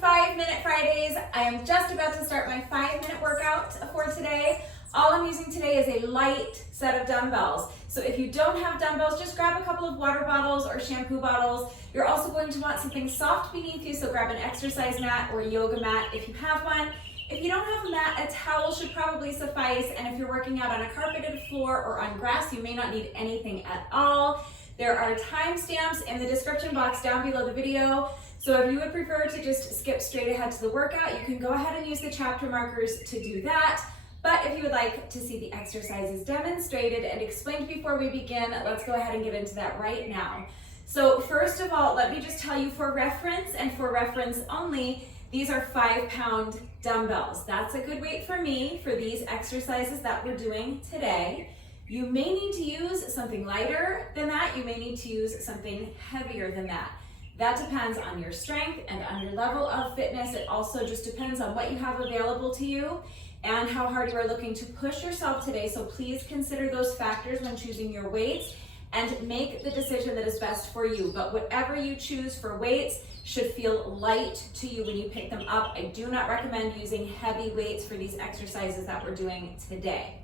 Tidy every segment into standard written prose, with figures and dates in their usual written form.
5-Minute Fridays. I am just about to start my 5-minute workout for today. All I'm using today is a light set of dumbbells. So if you don't have dumbbells, just grab a couple of water bottles or shampoo bottles. You're also going to want something soft beneath you, so grab an exercise mat or a yoga mat if you have one. If you don't have a mat, a towel should probably suffice, and if you're working out on a carpeted floor or on grass, you may not need anything at all. There are timestamps in the description box down below the video, so if you would prefer to just skip straight ahead to the workout, you can go ahead and use the chapter markers to do that. But if you would like to see the exercises demonstrated and explained before we begin, let's go ahead and get into that right now. So first of all, let me just tell you for reference, and for reference only, these are 5-pound dumbbells. That's a good weight for me for these exercises that we're doing today. You may need to use something lighter than that. You may need to use something heavier than that. That depends on your strength and on your level of fitness. It also just depends on what you have available to you and how hard you are looking to push yourself today. So please consider those factors when choosing your weights and make the decision that is best for you. But whatever you choose for weights should feel light to you when you pick them up. I do not recommend using heavy weights for these exercises that we're doing today.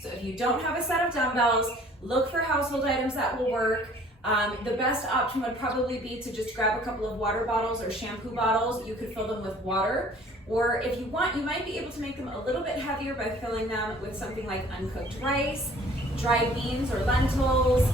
So if you don't have a set of dumbbells, look for household items that will work. The best option would probably be to just grab a couple of water bottles or shampoo bottles. You could fill them with water, or if you want, you might be able to make them a little bit heavier by filling them with something like uncooked rice, dried beans or lentils,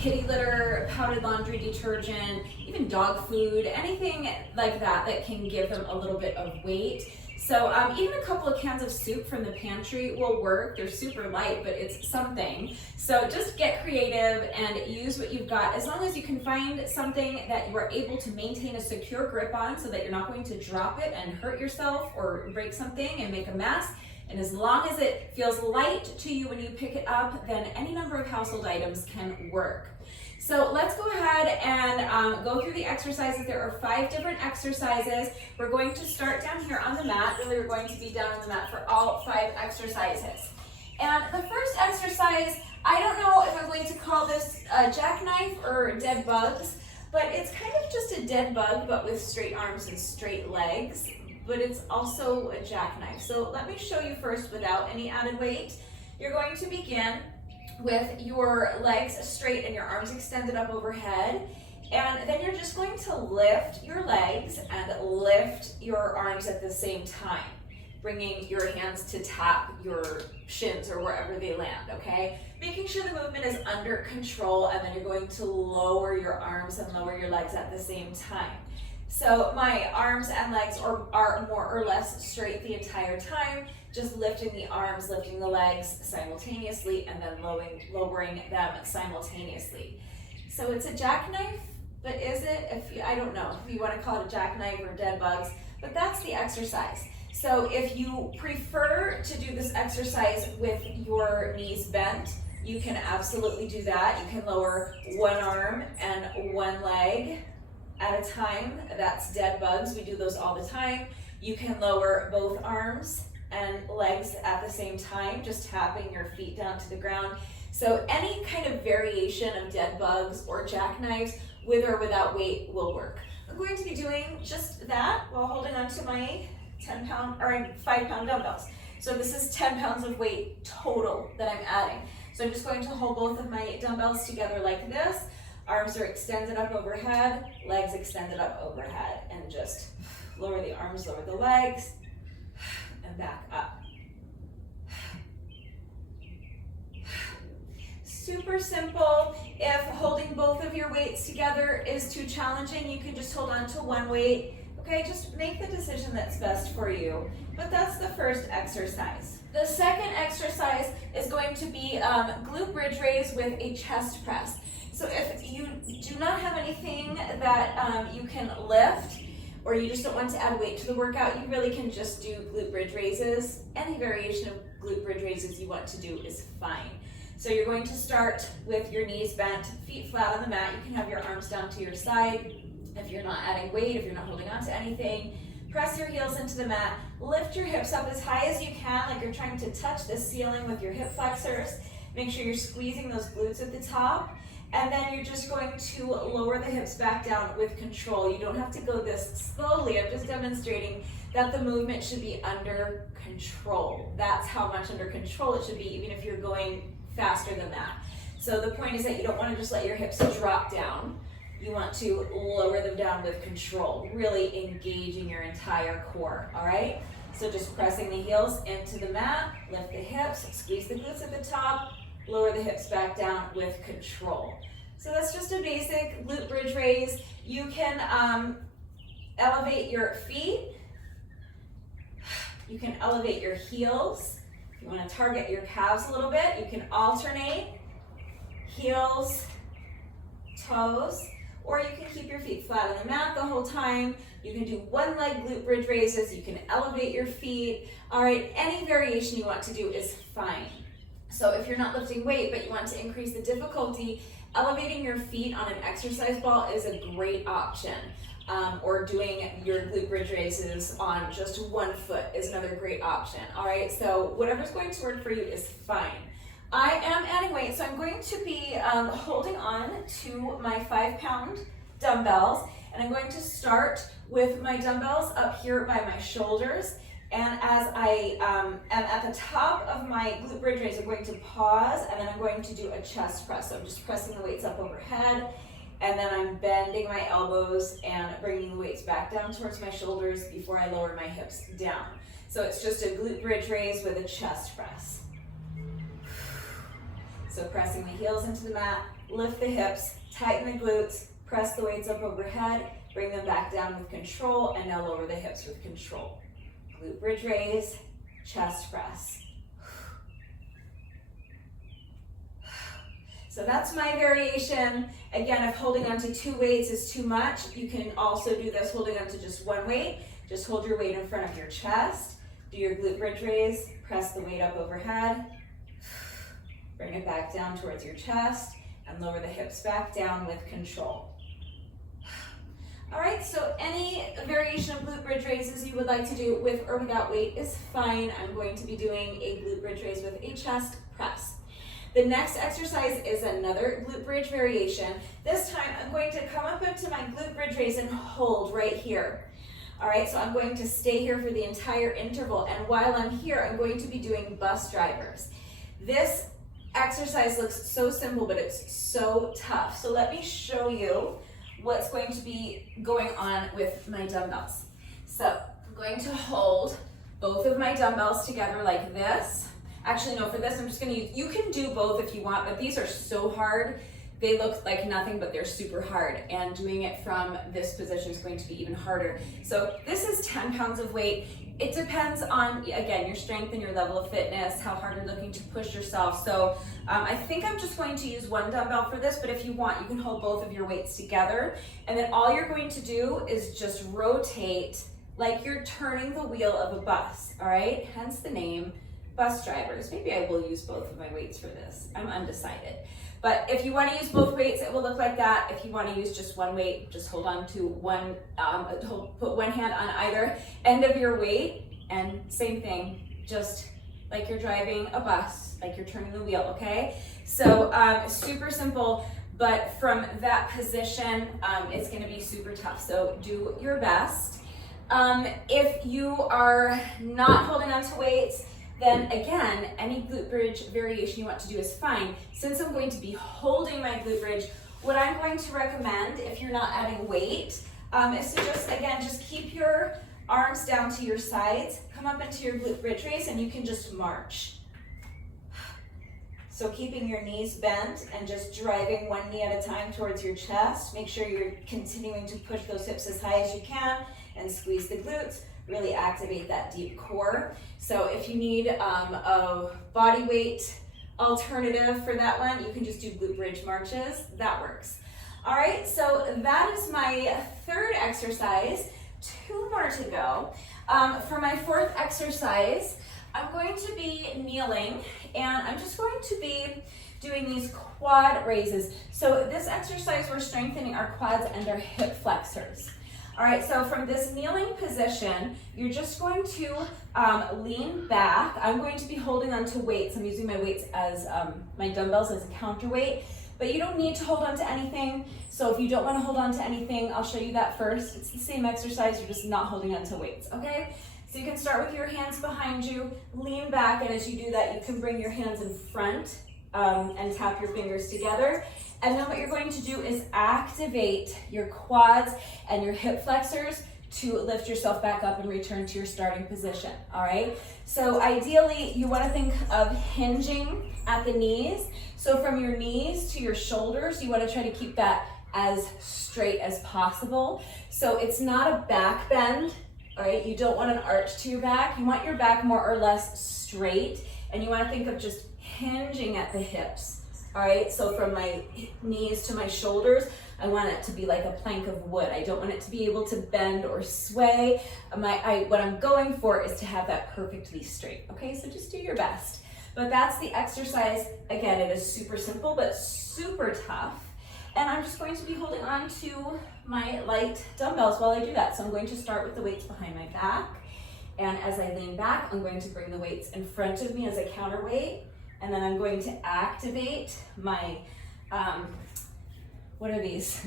kitty litter, powdered laundry detergent, even dog food, anything like that that can give them a little bit of weight. So even a couple of cans of soup from the pantry will work. They're super light, but it's something. So just get creative and use what you've got. As long as you can find something that you are able to maintain a secure grip on so that you're not going to drop it and hurt yourself or break something and make a mess. And as long as it feels light to you when you pick it up, then any number of household items can work. So let's go ahead and go through the exercises. There are 5 different exercises. We're going to start down here on the mat. Really, we're going to be down on the mat for all 5 exercises. And the first exercise, I don't know if I'm going to call this a jackknife or dead bugs, but it's kind of just a dead bug, but with straight arms and straight legs, but it's also a jackknife. So let me show you first without any added weight. You're going to begin with your legs straight and your arms extended up overhead, and then you're just going to lift your legs and lift your arms at the same time, bringing your hands to tap your shins or wherever they land, okay? Making sure the movement is under control, and then you're going to lower your arms and lower your legs at the same time. So my arms and legs are more or less straight the entire time, just lifting the arms, lifting the legs simultaneously, and then lowering them simultaneously. So it's a jackknife, but is it? I don't know if you want to call it a jackknife or dead bugs, but that's the exercise. So if you prefer to do this exercise with your knees bent, you can absolutely do that. You can lower one arm and one leg at a time. That's dead bugs. We do those all the time. You can lower both arms and legs at the same time, just tapping your feet down to the ground. So any kind of variation of dead bugs or jackknives with or without weight will work. I'm going to be doing just that while holding onto my 5-pound dumbbells. So this is 10 pounds of weight total that I'm adding. So I'm just going to hold both of my dumbbells together like this. Arms are extended up overhead, legs extended up overhead, and just lower the arms, lower the legs, and back up. Super simple. If holding both of your weights together is too challenging, you can just hold on to one weight. Okay, just make the decision that's best for you. But that's the first exercise. The second exercise is going to be glute bridge raise with a chest press. So if you do not have anything that you can lift, or you just don't want to add weight to the workout, you really can just do glute bridge raises. Any variation of glute bridge raises you want to do is fine. So you're going to start with your knees bent, feet flat on the mat. You can have your arms down to your side. If you're not adding weight, if you're not holding on to anything, press your heels into the mat. Lift your hips up as high as you can, like you're trying to touch the ceiling with your hip flexors. Make sure you're squeezing those glutes at the top. And then you're just going to lower the hips back down with control. You don't have to go this slowly. I'm just demonstrating that the movement should be under control. That's how much under control it should be, even if you're going faster than that. So the point is that you don't want to just let your hips drop down. You want to lower them down with control, really engaging your entire core, all right? So just pressing the heels into the mat, lift the hips, squeeze the glutes at the top, lower the hips back down with control. So that's just a basic glute bridge raise. You can elevate your feet. You can elevate your heels. If you want to target your calves a little bit, you can alternate heels, toes, or you can keep your feet flat on the mat the whole time. You can do one leg glute bridge raises. You can elevate your feet. All right, any variation you want to do is fine. So if you're not lifting weight, but you want to increase the difficulty, elevating your feet on an exercise ball is a great option. Or doing your glute bridge raises on just one foot is another great option. All right, so whatever's going to work for you is fine. I am adding weight, so I'm going to be holding on to my 5-pound dumbbells, and I'm going to start with my dumbbells up here by my shoulders. And as I am at the top of my glute bridge raise, I'm going to pause, and then I'm going to do a chest press. So I'm just pressing the weights up overhead, and then I'm bending my elbows and bringing the weights back down towards my shoulders before I lower my hips down. So it's just a glute bridge raise with a chest press. So pressing the heels into the mat, lift the hips, tighten the glutes, press the weights up overhead, bring them back down with control, and now lower the hips with control. Glute bridge raise, chest press. So that's my variation. Again, if holding on to 2 weights is too much, you can also do this holding on to just 1 weight. Just hold your weight in front of your chest, do your glute bridge raise, press the weight up overhead, bring it back down towards your chest, and lower the hips back down with control. All right, so any variation of glute bridge raises you would like to do with or without weight is fine. I'm going to be doing a glute bridge raise with a chest press. The next exercise is another glute bridge variation. This time I'm going to come up into my glute bridge raise and hold right here. All right, so I'm going to stay here for the entire interval, and while I'm here, I'm going to be doing bus drivers. This exercise looks so simple, but it's so tough. So let me show you what's going to be going on with my dumbbells. So I'm going to hold both of my dumbbells together like this. Actually, no, for this, I'm just gonna use, you can do both if you want, but these are so hard. They look like nothing, but they're super hard. And doing it from this position is going to be even harder. So this is 10 pounds of weight. It depends on, again, your strength and your level of fitness, how hard you're looking to push yourself. So I think I'm just going to use 1 dumbbell for this, but if you want, you can hold both of your weights together. And then all you're going to do is just rotate like you're turning the wheel of a bus, all right? Hence the name, bus drivers. Maybe I will use both of my weights for this. I'm undecided. But if you want to use both weights, it will look like that. If you want to use just 1 weight, just hold on to one, put 1 hand on either end of your weight, and same thing, just like you're driving a bus, like you're turning the wheel, okay? So super simple, but from that position, it's gonna be super tough, so do your best. If you are not holding on to weights, then again, any glute bridge variation you want to do is fine. Since I'm going to be holding my glute bridge, what I'm going to recommend, if you're not adding weight, is to just keep your arms down to your sides, come up into your glute bridge raise, and you can just march. So keeping your knees bent and just driving 1 knee at a time towards your chest. Make sure you're continuing to push those hips as high as you can and squeeze the glutes. Really activate that deep core. So if you need a body weight alternative for that one, you can just do glute bridge marches. That works. All right, so that is my 3rd exercise. 2 more to go. For my 4th exercise, I'm going to be kneeling, and I'm just going to be doing these quad raises. So this exercise, we're strengthening our quads and our hip flexors. All right, so from this kneeling position, you're just going to lean back. I'm going to be holding onto weights. I'm using my weights as my dumbbells as a counterweight, but you don't need to hold on to anything. So if you don't want to hold on to anything, I'll show you that first. It's the same exercise, you're just not holding on to weights, okay? So you can start with your hands behind you, lean back, and as you do that, you can bring your hands in front and tap your fingers together. And then what you're going to do is activate your quads and your hip flexors to lift yourself back up and return to your starting position, all right? So ideally, you wanna think of hinging at the knees. So from your knees to your shoulders, you wanna try to keep that as straight as possible. So it's not a back bend, all right? You don't want an arch to your back. You want your back more or less straight, and you wanna think of just hinging at the hips, all right? So from my knees to my shoulders, I want it to be like a plank of wood. I don't want it to be able to bend or sway. What I'm going for is to have that perfectly straight, okay? So just do your best. But that's the exercise. Again, it is super simple, but super tough. And I'm just going to be holding on to my light dumbbells while I do that. So I'm going to start with the weights behind my back. And as I lean back, I'm going to bring the weights in front of me as a counterweight. And then I'm going to activate my, what are these?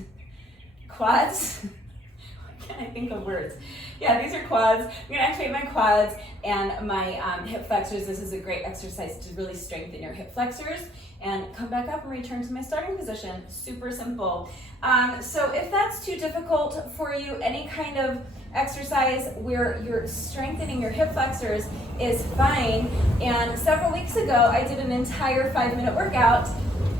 Quads? Why can't I think of words? Yeah, these are quads. I'm gonna activate my quads and my hip flexors. This is a great exercise to really strengthen your hip flexors. And come back up and return to my starting position. Super simple. So if that's too difficult for you, any kind of exercise where you're strengthening your hip flexors is fine. And several weeks ago, I did an entire 5-minute workout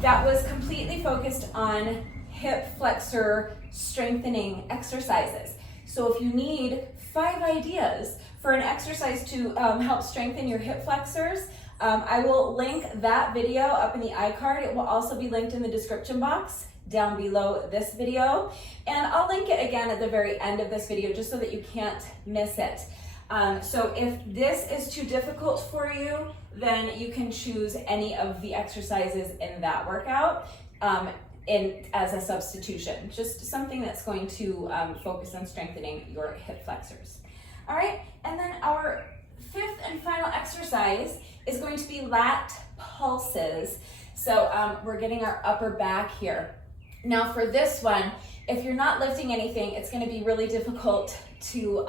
that was completely focused on hip flexor strengthening exercises. So if you need 5 ideas for an exercise to help strengthen your hip flexors, I will link that video up in the iCard. It will also be linked in the description box down below this video. And I'll link it again at the very end of this video just so that you can't miss it. So if this is too difficult for you, then you can choose any of the exercises in that workout as a substitution. Just something that's going to focus on strengthening your hip flexors. All right, and then our 5th and final exercise is going to be lat pulses. So we're getting our upper back here. Now for this one, if you're not lifting anything, it's going to be really difficult to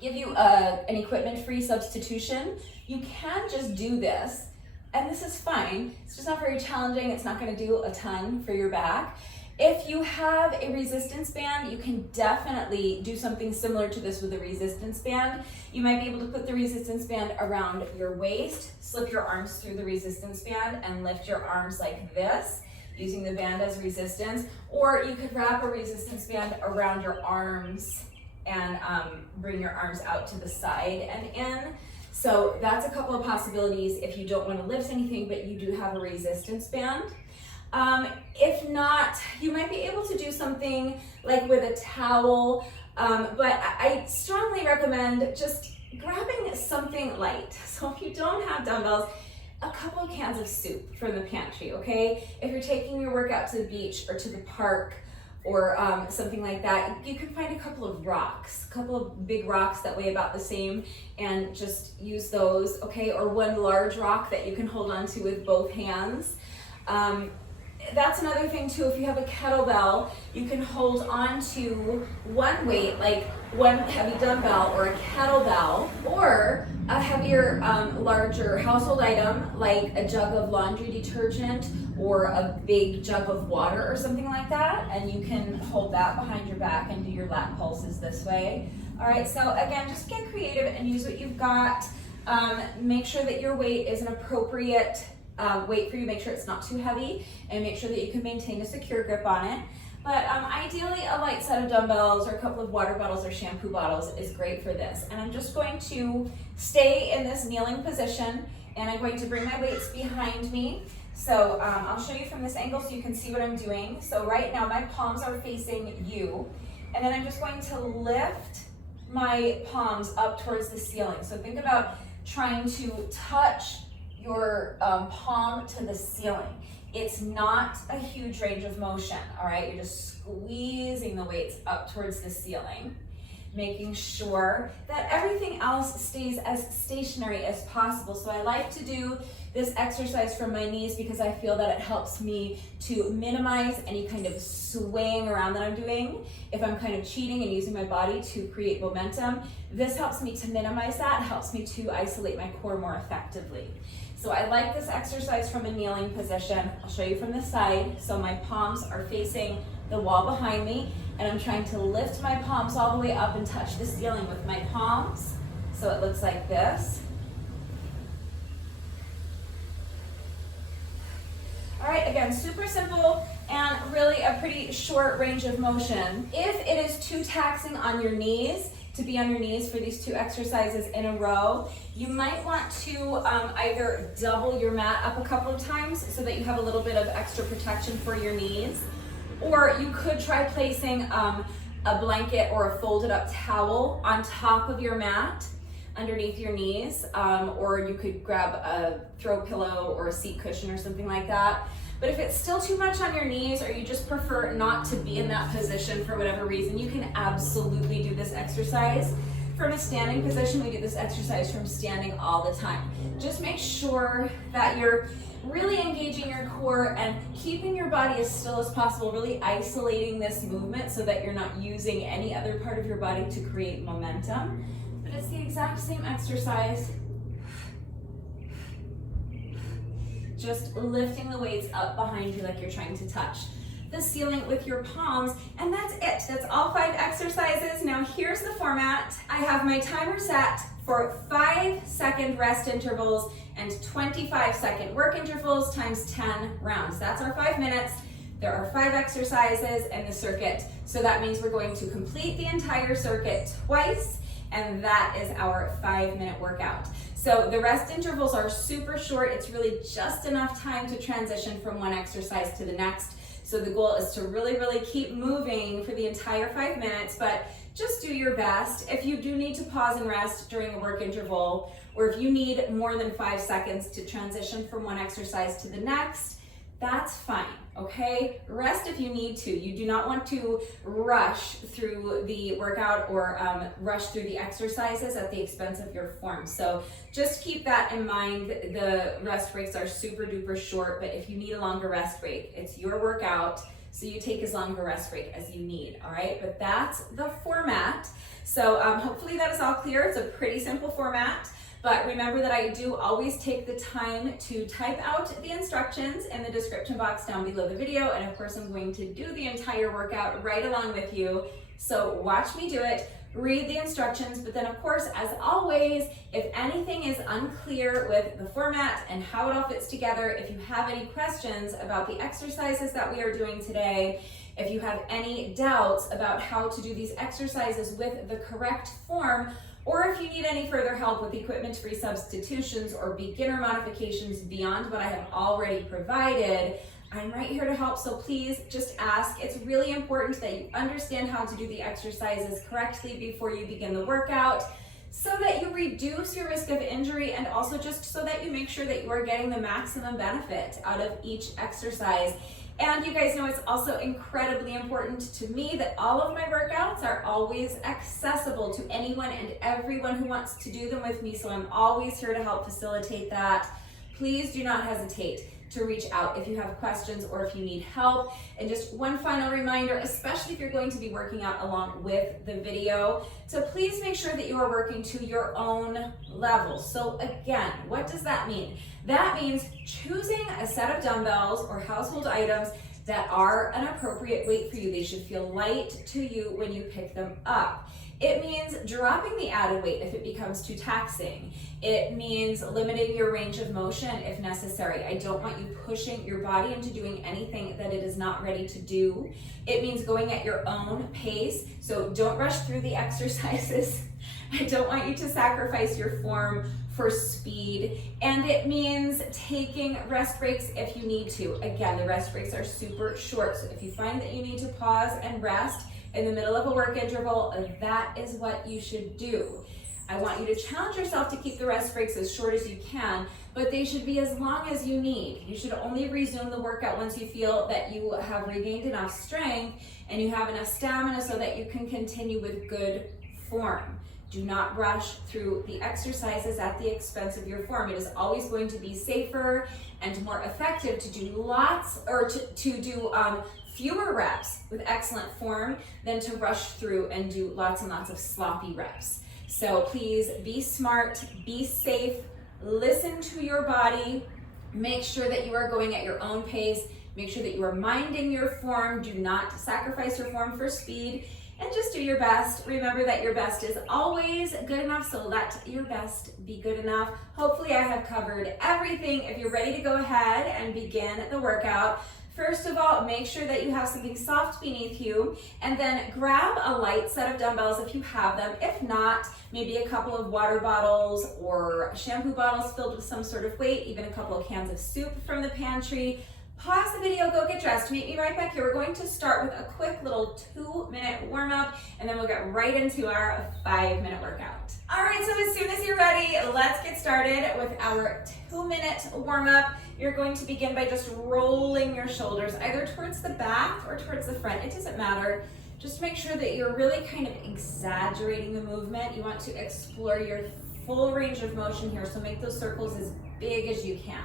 give you an equipment-free substitution. You can just do this, and this is fine. It's just not very challenging. It's not going to do a ton for your back. If you have a resistance band, you can definitely do something similar to this with a resistance band. You might be able to put the resistance band around your waist, slip your arms through the resistance band, and lift your arms like this, using the band as resistance. Or you could wrap a resistance band around your arms and bring your arms out to the side and in. So that's a couple of possibilities if you don't want to lift anything, but you do have a resistance band. If not, you might be able to do something like with a towel, but I strongly recommend just grabbing something light. So if you don't have dumbbells, a couple of cans of soup from the pantry, okay? If you're taking your workout to the beach or to the park or something like that, you can find a couple of rocks, a couple of big rocks that weigh about the same, and just use those, okay? Or one large rock that you can hold on to with both hands. That's another thing too. If you have a kettlebell, you can hold on to one weight, like one heavy dumbbell or a kettlebell, or a heavier, larger household item like a jug of laundry detergent or a big jug of water or something like that, and you can hold that behind your back and do your lat pulses this way. All right, so again, just get creative and use what you've got. Make sure that your weight is an appropriate weight for you. Make sure it's not too heavy, and make sure that you can maintain a secure grip on it. But ideally, a light set of dumbbells or a couple of water bottles or shampoo bottles is great for this. And I'm just going to stay in this kneeling position, and I'm going to bring my weights behind me. So I'll show you from this angle so you can see what I'm doing. So right now, my palms are facing you, and then I'm just going to lift my palms up towards the ceiling. So think about trying to touch your palm to the ceiling. It's not a huge range of motion, all right? You're just squeezing the weights up towards the ceiling. making sure that everything else stays as stationary as possible. So I like to do this exercise from my knees because I feel that it helps me to minimize any kind of swaying around that I'm doing. If I'm kind of cheating and using my body to create momentum, this helps me to minimize that, helps me to isolate my core more effectively. So I like this exercise from a kneeling position. I'll show you from the side. So my palms are facing the wall behind me, and I'm trying to lift my palms all the way up and touch the ceiling with my palms. So it looks like this. All right, again, super simple and really a pretty short range of motion. If it is too taxing on your knees, to be on your knees for these two exercises in a row, you might want to either double your mat up a couple of times so that you have a little bit of extra protection for your knees, or you could try placing a blanket or a folded up towel on top of your mat underneath your knees, or you could grab a throw pillow or a seat cushion or something like that. But if it's still too much on your knees, or you just prefer not to be in that position for whatever reason, you can absolutely do this exercise from a standing position. We do this exercise from standing all the time. Just make sure that you're really engaging your core and keeping your body as still as possible, really isolating this movement so that you're not using any other part of your body to create momentum. But it's the exact same exercise. Just lifting the weights up behind you like you're trying to touch the ceiling with your palms, and that's it. That's all 5 exercises. Now here's the format. I have my timer set for 5-second rest intervals and 25-second work intervals times 10 rounds. That's our 5 minutes. There are 5 exercises in the circuit, so that means we're going to complete the entire circuit twice, and that is our 5-minute workout. So the rest intervals are super short. It's really just enough time to transition from one exercise to the next. So the goal is to really, really keep moving for the entire 5 minutes, but just do your best. If you do need to pause and rest during a work interval, or if you need more than 5 seconds to transition from one exercise to the next, that's fine, okay? Rest if you need to. You do not want to rush through the workout or rush through the exercises at the expense of your form. So just keep that in mind. The rest breaks are super duper short, but if you need a longer rest break, it's your workout, so you take as long of a rest break as you need, all right? But that's the format. So hopefully that is all clear. It's a pretty simple format. But remember that I do always take the time to type out the instructions in the description box down below the video. And of course, I'm going to do the entire workout right along with you. So watch me do it, read the instructions. But then of course, as always, if anything is unclear with the format and how it all fits together, if you have any questions about the exercises that we are doing today, if you have any doubts about how to do these exercises with the correct form, or if you need any further help with equipment-free substitutions or beginner modifications beyond what I have already provided, I'm right here to help, so please just ask. It's really important that you understand how to do the exercises correctly before you begin the workout, so that you reduce your risk of injury, and also just so that you make sure that you are getting the maximum benefit out of each exercise. And you guys know it's also incredibly important to me that all of my workouts are always accessible to anyone and everyone who wants to do them with me. So I'm always here to help facilitate that. Please do not hesitate to reach out if you have questions or if you need help. And just one final reminder, especially if you're going to be working out along with the video, to please make sure that you are working to your own level. So again, what does that mean? That means choosing a set of dumbbells or household items that are an appropriate weight for you. They should feel light to you when you pick them up. It means dropping the added weight if it becomes too taxing. It means limiting your range of motion if necessary. I don't want you pushing your body into doing anything that it is not ready to do. It means going at your own pace, so don't rush through the exercises. I don't want you to sacrifice your form for speed. And it means taking rest breaks if you need to. Again, the rest breaks are super short, so if you find that you need to pause and rest in the middle of a work interval, that is what you should do. I want you to challenge yourself to keep the rest breaks as short as you can, but they should be as long as you need. You should only resume the workout once you feel that you have regained enough strength and you have enough stamina so that you can continue with good form. Do not rush through the exercises at the expense of your form. It is always going to be safer and more effective to do fewer reps with excellent form than to rush through and do lots and lots of sloppy reps. So please be smart, be safe, listen to your body, make sure that you are going at your own pace, make sure that you are minding your form, do not sacrifice your form for speed, and just do your best. Remember that your best is always good enough, so let your best be good enough. Hopefully I have covered everything. If you're ready to go ahead and begin the workout, first of all, make sure that you have something soft beneath you, and then grab a light set of dumbbells if you have them. If not, maybe a couple of water bottles or shampoo bottles filled with some sort of weight, even a couple of cans of soup from the pantry. Pause the video, go get dressed, meet me right back here. We're going to start with a quick little 2-minute warm up, and then we'll get right into our 5-minute workout. All right, so as soon as you're ready, let's get started with our 2-minute warm up. You're going to begin by just rolling your shoulders either towards the back or towards the front. It doesn't matter. Just make sure that you're really kind of exaggerating the movement. You want to explore your full range of motion here, so make those circles as big as you can.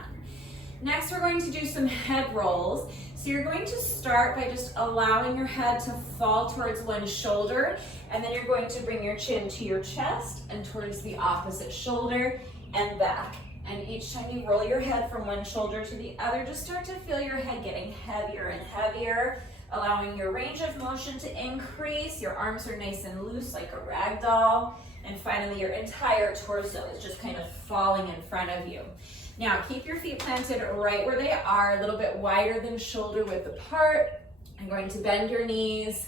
Next, we're going to do some head rolls. So you're going to start by just allowing your head to fall towards one shoulder, and then you're going to bring your chin to your chest and towards the opposite shoulder and back. And each time you roll your head from one shoulder to the other, just start to feel your head getting heavier and heavier, allowing your range of motion to increase. Your arms are nice and loose like a rag doll. And finally, your entire torso is just kind of falling in front of you. Now, keep your feet planted right where they are, a little bit wider than shoulder width apart. I'm going to bend your knees,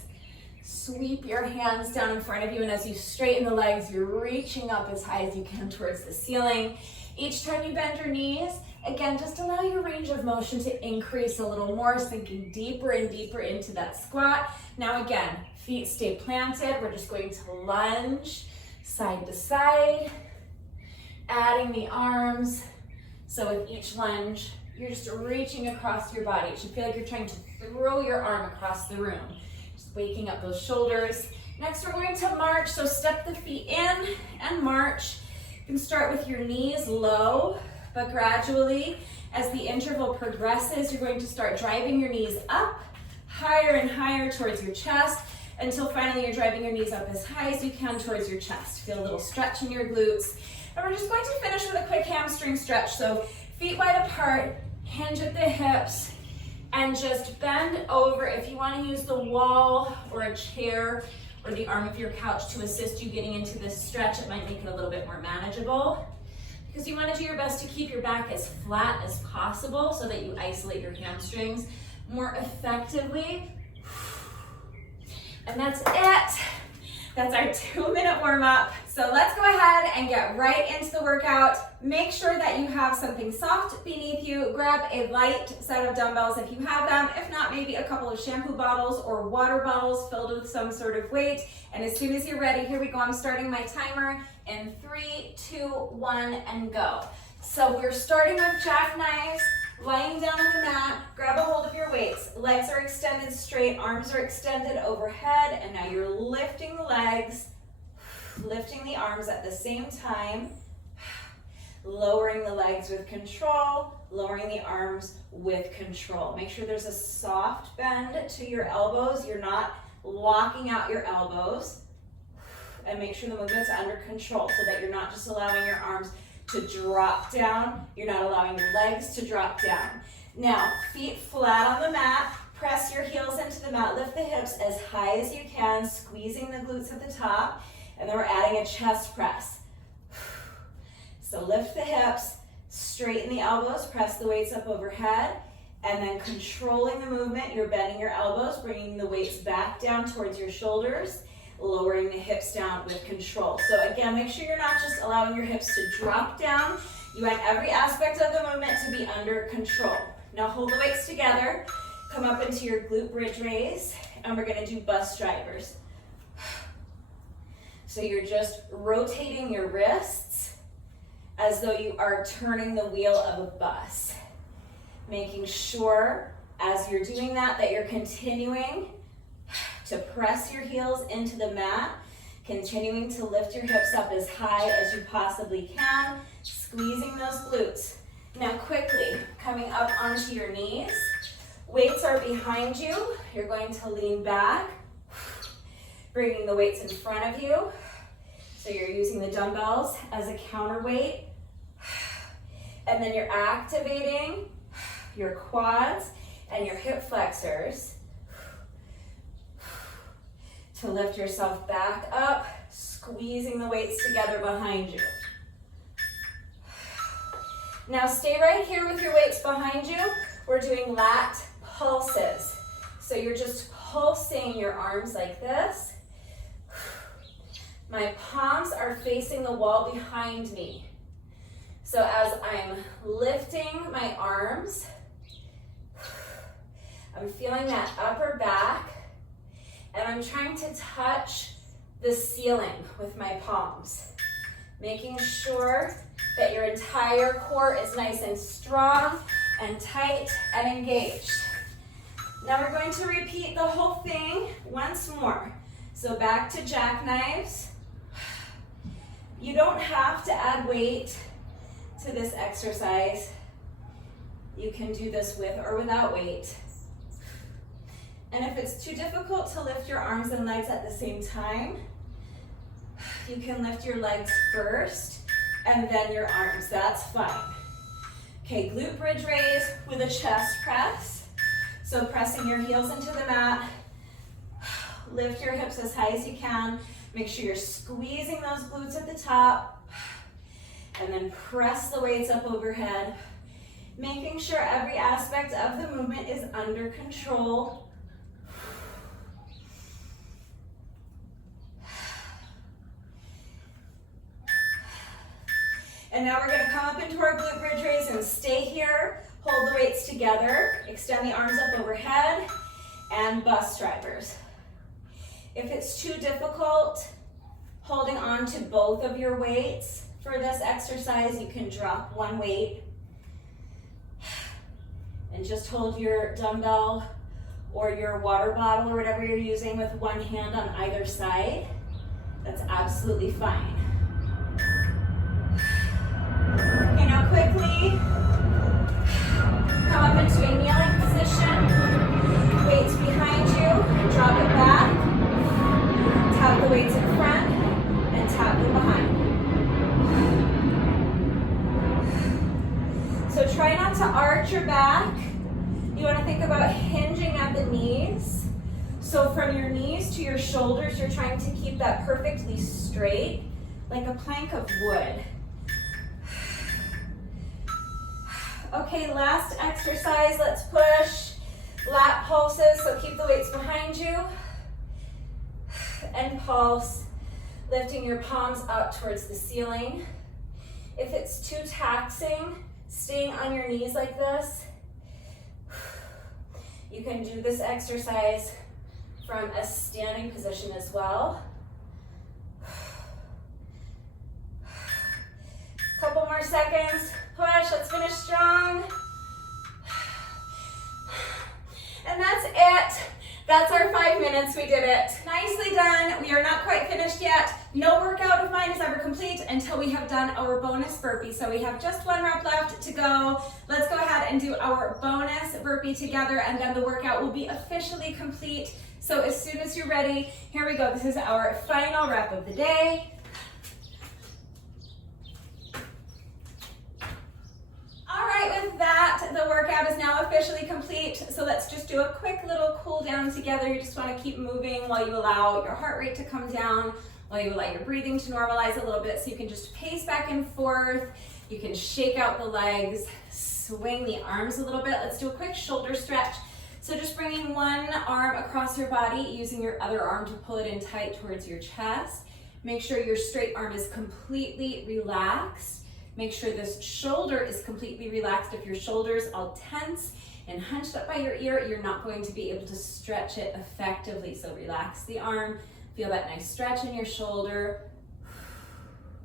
sweep your hands down in front of you, and as you straighten the legs, you're reaching up as high as you can towards the ceiling. Each time you bend your knees, again, just allow your range of motion to increase a little more, sinking deeper and deeper into that squat. Now again, feet stay planted. We're just going to lunge side to side, adding the arms. So with each lunge, you're just reaching across your body. It should feel like you're trying to throw your arm across the room. Just waking up those shoulders. Next, we're going to march. So step the feet in and march. You can start with your knees low, but gradually, as the interval progresses, you're going to start driving your knees up, higher and higher towards your chest, until finally you're driving your knees up as high as you can towards your chest. Feel a little stretch in your glutes. And we're just going to finish with a quick hamstring stretch. So feet wide apart, hinge at the hips, and just bend over. If you want to use the wall or a chair or the arm of your couch to assist you getting into this stretch, it might make it a little bit more manageable. Because you want to do your best to keep your back as flat as possible so that you isolate your hamstrings more effectively. And that's it. That's our 2-minute warm up. So let's go ahead and get right into the workout. Make sure that you have something soft beneath you. Grab a light set of dumbbells if you have them. If not, maybe a couple of shampoo bottles or water bottles filled with some sort of weight. And as soon as you're ready, here we go. I'm starting my timer in 3, 2, 1, and go. So we're starting with jackknives. Lying down on the mat, grab a hold of your weights. Legs are extended straight, arms are extended overhead, and now you're lifting the legs, lifting the arms at the same time, lowering the legs with control, lowering the arms with control. Make sure there's a soft bend to your elbows. You're not locking out your elbows. And make sure the movement's under control so that you're not just allowing your arms to drop down. You're not allowing your legs to drop down. Now, feet flat on the mat. Press your heels into the mat. Lift the hips as high as you can, squeezing the glutes at the top. And then we're adding a chest press. So lift the hips, straighten the elbows, press the weights up overhead, and then controlling the movement, you're bending your elbows, bringing the weights back down towards your shoulders, lowering the hips down with control. So again, make sure you're not just allowing your hips to drop down. You want every aspect of the movement to be under control. Now hold the weights together, come up into your glute bridge raise, and we're gonna do bus drivers. So you're just rotating your wrists as though you are turning the wheel of a bus. Making sure as you're doing that, that you're continuing to press your heels into the mat, Continuing to lift your hips up as high as you possibly can, squeezing those glutes. Now quickly, coming up onto your knees. Weights are behind you. You're going to lean back, bringing the weights in front of you. So you're using the dumbbells as a counterweight. And then you're activating your quads and your hip flexors to lift yourself back up, squeezing the weights together behind you. Now stay right here with your weights behind you. We're doing lat pulses. So you're just pulsing your arms like this. My palms are facing the wall behind me. So as I'm lifting my arms, I'm feeling that upper back, and I'm trying to touch the ceiling with my palms, making sure that your entire core is nice and strong and tight and engaged. Now we're going to repeat the whole thing once more. So back to jackknives. You don't have to add weight to this exercise. You can do this with or without weight. And if it's too difficult to lift your arms and legs at the same time, you can lift your legs first and then your arms. That's fine. Okay, glute bridge raise with a chest press. So pressing your heels into the mat. Lift your hips as high as you can. Make sure you're squeezing those glutes at the top. And then press the weights up overhead. Making sure every aspect of the movement is under control. And now we're going to come up into our glute bridge raise and stay here. Hold the weights together. Extend the arms up overhead and bus drivers. If it's too difficult holding on to both of your weights for this exercise, you can drop one weight and just hold your dumbbell or your water bottle or whatever you're using with one hand on either side. That's absolutely fine. Okay, now quickly come up into a kneeling position. Weights behind you, drop it back. Tap the weights in front and tap them behind. So try not to arch your back. You want to think about hinging at the knees. So from your knees to your shoulders, you're trying to keep that perfectly straight, like a plank of wood. Okay, last exercise, let's push lat pulses, so keep the weights behind you and pulse, lifting your palms up towards the ceiling. If it's too taxing, staying on your knees like this, you can do this exercise from a standing position as well. Couple more seconds. Push, let's finish strong. And that's it. That's our 5 minutes, we did it. Nicely done. We are not quite finished yet. No workout of mine is ever complete until we have done our bonus burpee. So we have just 1 rep left to go. Let's go ahead and do our bonus burpee together, and then the workout will be officially complete. So as soon as you're ready, here we go. This is our final rep of the day. With that, the workout is now officially complete. So let's just do a quick little cool down together. You just want to keep moving while you allow your heart rate to come down, while you allow your breathing to normalize a little bit. So you can just pace back and forth. You can shake out the legs, swing the arms a little bit. Let's do a quick shoulder stretch. So just bringing one arm across your body, using your other arm to pull it in tight towards your chest. Make sure your straight arm is completely relaxed. Make sure this shoulder is completely relaxed. If your shoulder's all tense and hunched up by your ear, you're not going to be able to stretch it effectively. So relax the arm, feel that nice stretch in your shoulder,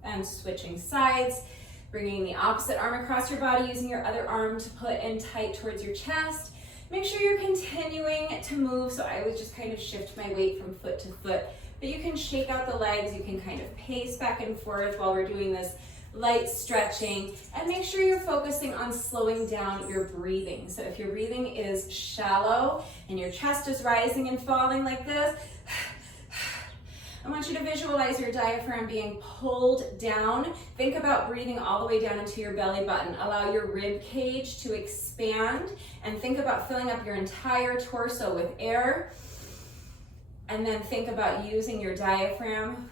and switching sides, bringing the opposite arm across your body, using your other arm to pull it in tight towards your chest. Make sure you're continuing to move. So I would just kind of shift my weight from foot to foot, but you can shake out the legs, you can kind of pace back and forth while we're doing this light stretching, and make sure you're focusing on slowing down your breathing. So if your breathing is shallow and your chest is rising and falling like this, I want you to visualize your diaphragm being pulled down. Think about breathing all the way down into your belly button. Allow your rib cage to expand, and think about filling up your entire torso with air. And then think about using your diaphragm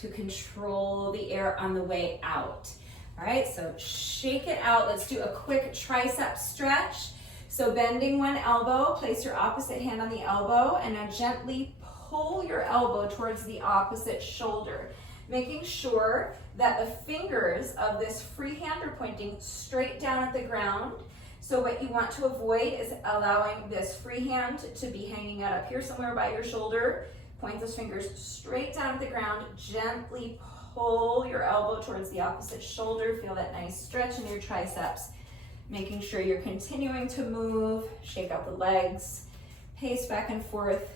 to control the air on the way out. All right, so shake it out. Let's do a quick tricep stretch. So bending one elbow, place your opposite hand on the elbow, and now gently pull your elbow towards the opposite shoulder, making sure that the fingers of this free hand are pointing straight down at the ground. So what you want to avoid is allowing this free hand to be hanging out up here somewhere by your shoulder. Point those fingers straight down at the ground. Gently pull your elbow towards the opposite shoulder. Feel that nice stretch in your triceps. Making sure you're continuing to move. Shake out the legs. Pace back and forth.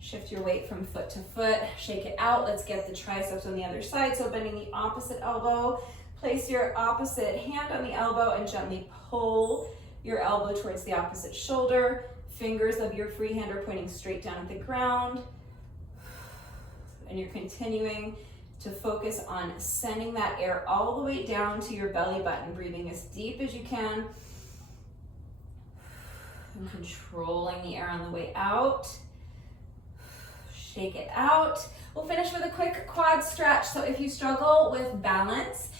Shift your weight from foot to foot. Shake it out. Let's get the triceps on the other side. So bending the opposite elbow. Place your opposite hand on the elbow and gently pull your elbow towards the opposite shoulder. Fingers of your free hand are pointing straight down at the ground. And you're continuing to focus on sending that air all the way down to your belly button, breathing as deep as you can, and controlling the air on the way out. Shake it out. We'll finish with a quick quad stretch. So if you struggle with balance,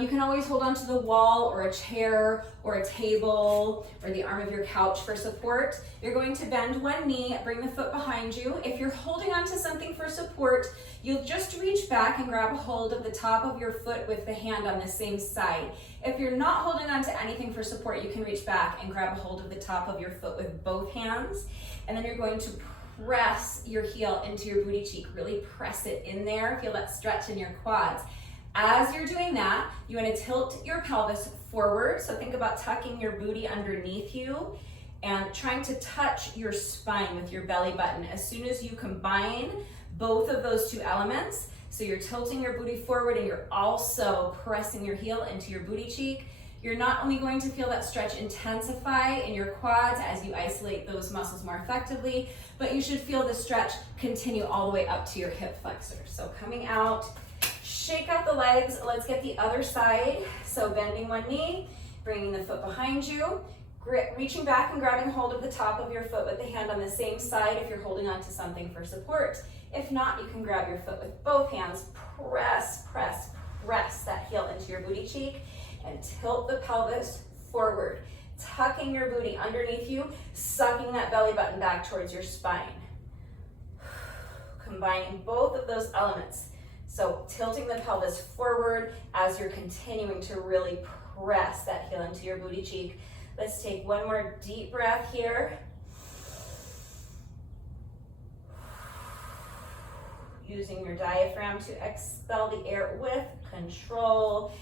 you can always hold onto the wall or a chair or a table or the arm of your couch for support. You're going to bend one knee, bring the foot behind you. If you're holding onto something for support, you'll just reach back and grab a hold of the top of your foot with the hand on the same side. If you're not holding onto anything for support, you can reach back and grab a hold of the top of your foot with both hands. And then you're going to press your heel into your booty cheek. Really press it in there. Feel that stretch in your quads. As you're doing that, you want to tilt your pelvis forward. So think about tucking your booty underneath you and trying to touch your spine with your belly button. As soon as you combine both of those two elements, so you're tilting your booty forward and you're also pressing your heel into your booty cheek, you're not only going to feel that stretch intensify in your quads as you isolate those muscles more effectively, but you should feel the stretch continue all the way up to your hip flexor. So coming out, shake out the legs. Let's get the other side. So bending one knee, bringing the foot behind you, reaching back and grabbing hold of the top of your foot with the hand on the same side if you're holding on to something for support. If not, you can grab your foot with both hands, press, press, press that heel into your booty cheek, and tilt the pelvis forward, tucking your booty underneath you, sucking that belly button back towards your spine. Combining both of those elements. So tilting the pelvis forward as you're continuing to really press that heel into your booty cheek. Let's take one more deep breath here. Using your diaphragm to expel the air with control.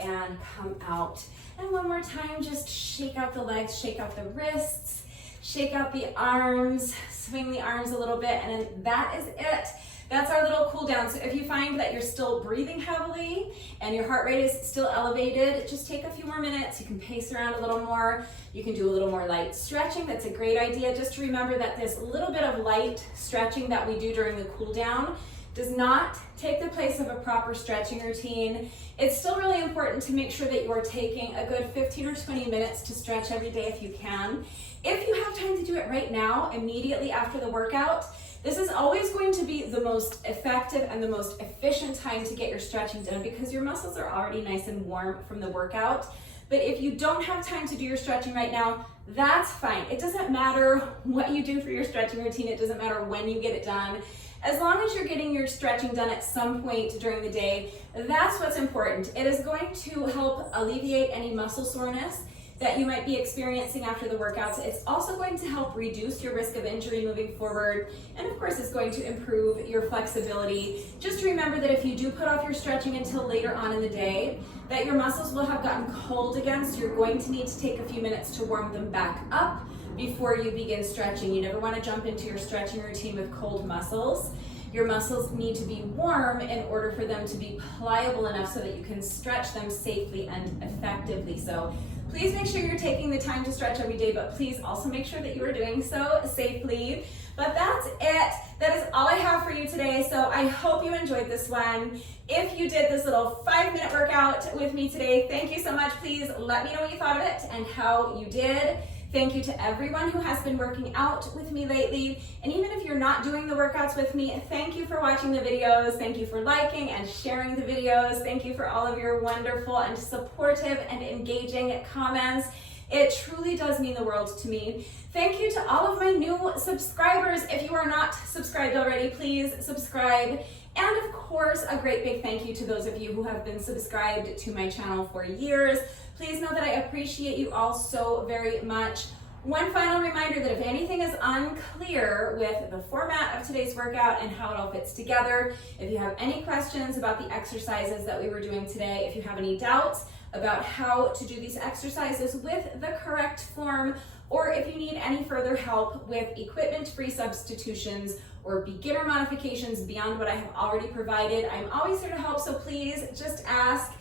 And come out. And one more time, just shake out the legs, shake out the wrists, shake out the arms, swing the arms a little bit, and then that is it. That's our little cool down. So if you find that you're still breathing heavily and your heart rate is still elevated, just take a few more minutes. You can pace around a little more. You can do a little more light stretching. That's a great idea. Just to remember that this little bit of light stretching that we do during the cool down does not take the place of a proper stretching routine. It's still really important to make sure that you're taking a good 15 or 20 minutes to stretch every day if you can. If you have time to do it right now, immediately after the workout, this is always going to be the most effective and the most efficient time to get your stretching done because your muscles are already nice and warm from the workout. But if you don't have time to do your stretching right now, that's fine. It doesn't matter what you do for your stretching routine. It doesn't matter when you get it done. As long as you're getting your stretching done at some point during the day, that's what's important. It is going to help alleviate any muscle soreness that you might be experiencing after the workouts. It's also going to help reduce your risk of injury moving forward. And of course, it's going to improve your flexibility. Just remember that if you do put off your stretching until later on in the day, that your muscles will have gotten cold again, so you're going to need to take a few minutes to warm them back up before you begin stretching. You never want to jump into your stretching routine with cold muscles. your muscles need to be warm in order for them to be pliable enough so that you can stretch them safely and effectively. So please make sure you're taking the time to stretch every day, but please also make sure that you are doing so safely. But that's it. That is all I have for you today. So I hope you enjoyed this one. If you did this little 5-minute workout with me today, thank you so much. Please let me know what you thought of it and how you did. Thank you to everyone who has been working out with me lately. And even if you're not doing the workouts with me, thank you for watching the videos. Thank you for liking and sharing the videos. Thank you for all of your wonderful and supportive and engaging comments. It truly does mean the world to me. Thank you to all of my new subscribers. If you are not subscribed already, please subscribe. And of course, a great big thank you to those of you who have been subscribed to my channel for years. Please know that I appreciate you all so very much. One final reminder that if anything is unclear with the format of today's workout and how it all fits together, if you have any questions about the exercises that we were doing today, if you have any doubts about how to do these exercises with the correct form, or if you need any further help with equipment-free substitutions or beginner modifications beyond what I have already provided, I'm always here to help, so please just ask.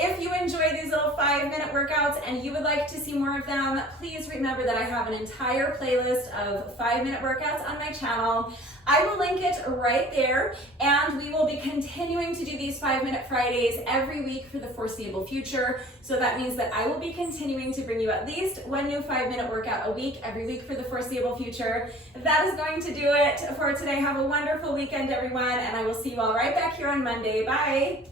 If you enjoy these little 5-minute workouts and you would like to see more of them, please remember that I have an entire playlist of 5-minute workouts on my channel. I will link it right there, and we will be continuing to do these 5-minute Fridays every week for the foreseeable future. So that means that I will be continuing to bring you at least one new 5-minute workout a week, every week for the foreseeable future. That is going to do it for today. Have a wonderful weekend, everyone, and I will see you all right back here on Monday. Bye.